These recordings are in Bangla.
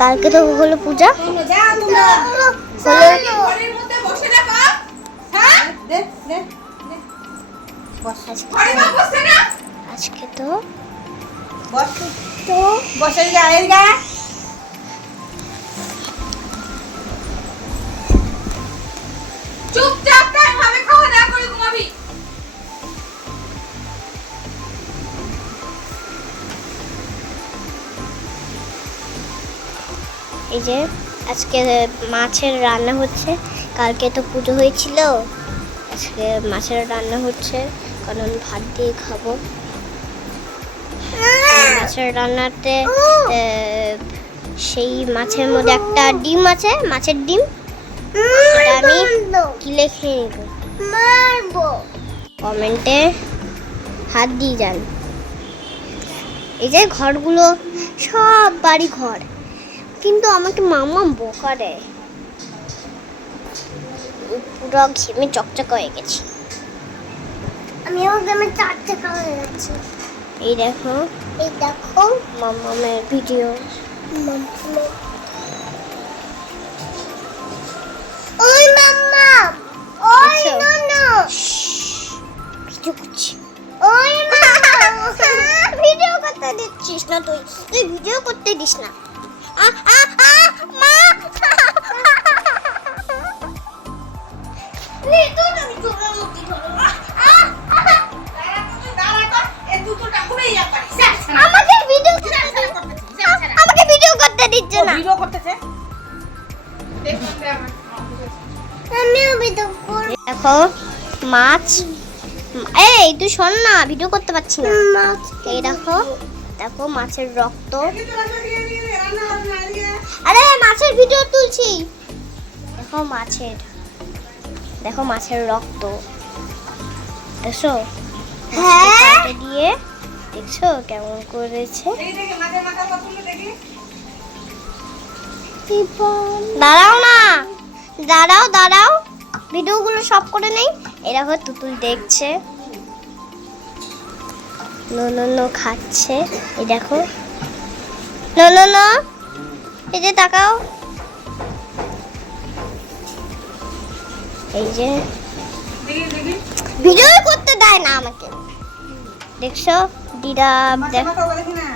কালকে তো হলো পূজা, আজকে তো বসে গায়ের গা চুপচাপ ভাবে খাওয়া দাওয়া করে ঘুমাবি। এই যে আজকে মাছের রান্না হচ্ছে, কালকে তো পুজো হয়েছিল, আজকে মাছের রান্না হচ্ছে কারণ ভাত দিয়ে খাবো। মাছের রান্নাতে সেই মাছের মধ্যে একটা ডিম আছে, মাছের ডিম, সেটা আমি কিলে খেয়ে নেব। কমেন্টে হাত দিয়ে যান। এই যে ঘরগুলো সব বাড়ি ঘর, কিন্তু আমাকে মামা বকা দেয়, পুরো ঘেমে চকচক হয়ে গেছি। আমিও ঘেমে চকচক হয়ে গেছি। এই দেখো মামামের ভিডিও। ওই মাম্মা, ওই ননো ভিডিও করছি। ওই মাম্মা ভিডিও করতে দিচ্ছিস না, তুই ভিডিও করতে দিস না। মা আমাকে ভিডিও করতে দিচ্ছে না। ভিডিও করতেছে, আমিও ভিডিও করব। দেখো মাছ, এই তুই শোন না, ভিডিও করতে পারছি না। এই দেখো দেখো মাছের রক্ত। আরে মাছের ভিডিও তুলছি। দেখো মাছের রক্ত, দেখছো? হ্যাঁ দিয়ে দেখছো কেমন করেছে। দাঁড়াও না, দাঁড়াও ভিডিওগুলো সব করে নেই। এই দেখো তুতুল দেখছে, নো খাচ্ছে। এই দেখো নো এই যে তাকাও, এই যে ভিডিও করতে দেয় না আমাকে। দেখছো দিদা,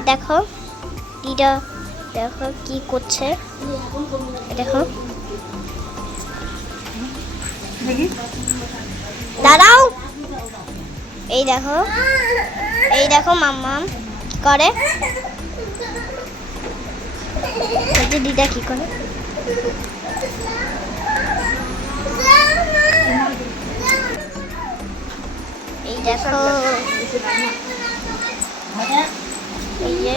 দেখো দিদা দেখো কি করছে, দেখো দাঁড়াও। এই দেখো মাম্মা কি করে, দিদা কি করে। এই দেখো এই যে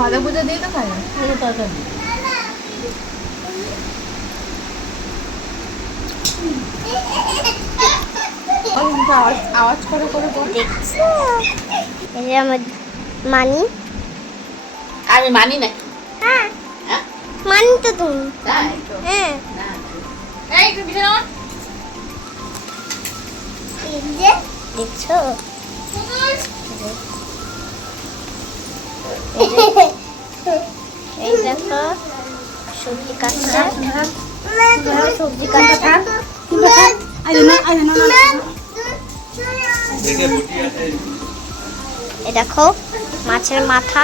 ভালো বুঝে দিয়ে তো খায় না তরকারি। আওয়াজ করে দেখছো, এই যে আমার মানি। আমি মানি না। হ্যাঁ মানি তো তুমি। হ্যাঁ এই একটু বিছানা এই যে দেখছো, এই দেখো সবজি কাটছে, সবজি কাটছে। এই দেখো মাছের মাথা,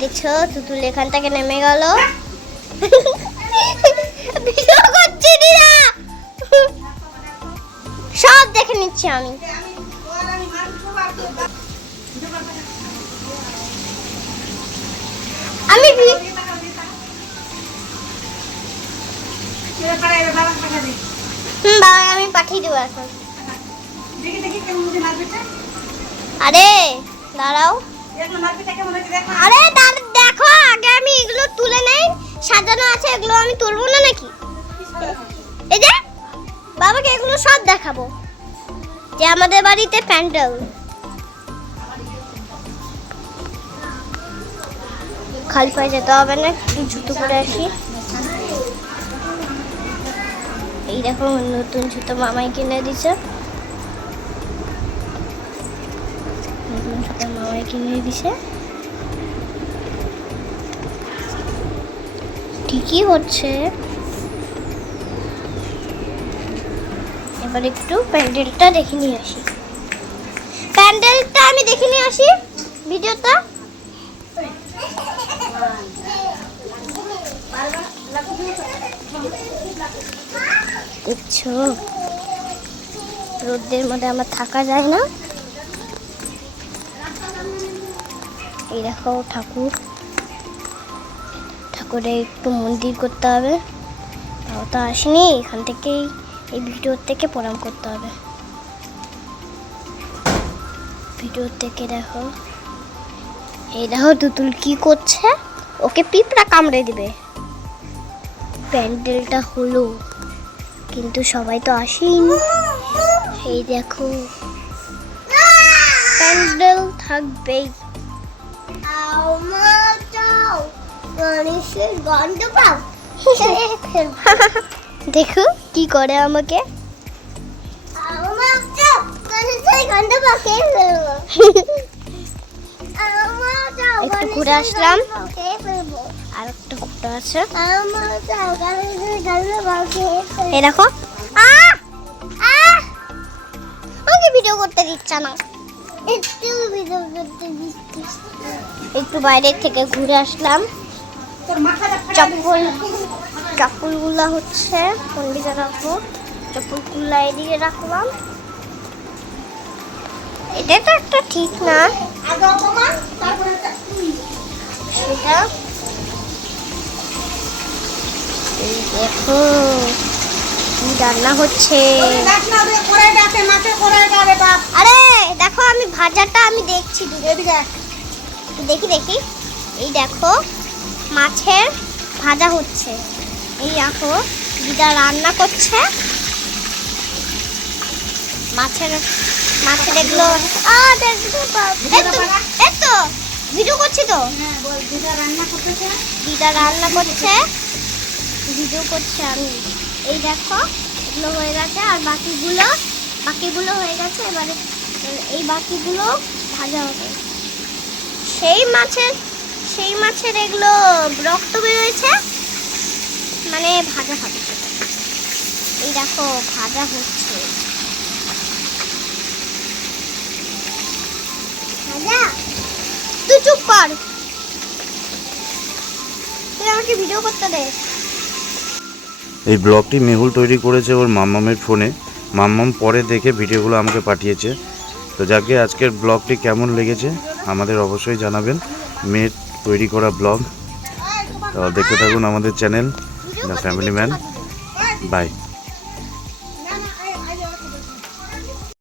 দেখছো তুতুল এখান থেকে নেমে গেল। ভিডিও করছি দিদা, সব দেখে নিচ্ছি আমি। বাবা আমি পাঠিয়ে দেবো এখন। আরে দাঁড়াও, আরে দেখো আগে আমি এগুলো তুলে নেই, সাজানো আছে, এগুলো আমি তুলবো না নাকি? এই যে বাবাকে এগুলো সব দেখাবো যে আমাদের বাড়িতে প্যান্ডেল। খালি পায়ে যেতে হবে না, একটু জুতো করে আসি। এই দেখো নতুন জুতো মামাই কিনে দিছে, নতুন জুতো মামাই কিনে দিছে। ঠিকই হচ্ছে। এবার একটু প্যান্ডেলটা দেখে নিয়ে আসি, প্যান্ডেলটা আমি দেখে নিয়ে আসি ভিডিওটা। দেখছো রোদের মধ্যে আমার থাকা যায় না। এই দেখো ঠাকুর, ঠাকুরে একটু মন্দির করতে হবে, তাও তো আসেনি, এখান থেকেই এই ভিডিও থেকে প্রণাম করতে হবে। ভিডিও থেকে দেখো, এই দেখো তুতুল কি করছে, ওকে পিঁপড়া কামড়ে দিবে। প্যান্ডেলটা হলো কিন্তু সবাই তো আসেনি। এই দেখো প্যান্ডেল থাকবেই। দেখো কি করে আমাকে, একটু ঘুরে আসলাম, আর একটা ঘুরতে আছে। এই দেখো আমাকে ভিডিও করতে দিচ্ছে না, একটু বাইরে থেকে ঘুরে আসলাম। চপ্পলগুলা হচ্ছে কোন দিকে রাখবো, চপ্পলগুলা এদিকে রাখলাম। এটা তো একটা ঠিক না, সেটা এই দেখো কি রান্না হচ্ছে। আরে দেখো আমি ভাজাটা আমি দেখছি, দেখি দেখি। এই দেখো মাছের ভাজা হচ্ছে, এই দেখো দিদা রান্না করছে মাছের এগুলো। তো ভিডিও করছি তো, দিদা রান্না করছে, ভিডিও করছে আমি। এই দেখো এগুলো হয়ে গেছে, আর বাকিগুলো হয়ে গেছে। এবারে এই বাকিগুলো ভাজা হবে। সেই মাছের এগুলো রক্ত বেরোয়েছে, মানে ভাজা হবে সেটা। এই দেখো ভাজা হচ্ছে, ভাজা। তুই চুপ কর, তুই আমাকে ভিডিও করতে দে। এই ব্লগটি মেহুল তৈরি করেছে ওর মাম্মামের ফোনে। মাম্মাম পরে দেখে ভিডিওগুলো আমাকে পাঠিয়েছে। তো যাকে আজকের ব্লগটি কেমন লেগেছে আমাদের অবশ্যই জানাবেন। মেয়ের তৈরি করা ব্লগ। তো দেখতে থাকুন আমাদের channel the family man. By.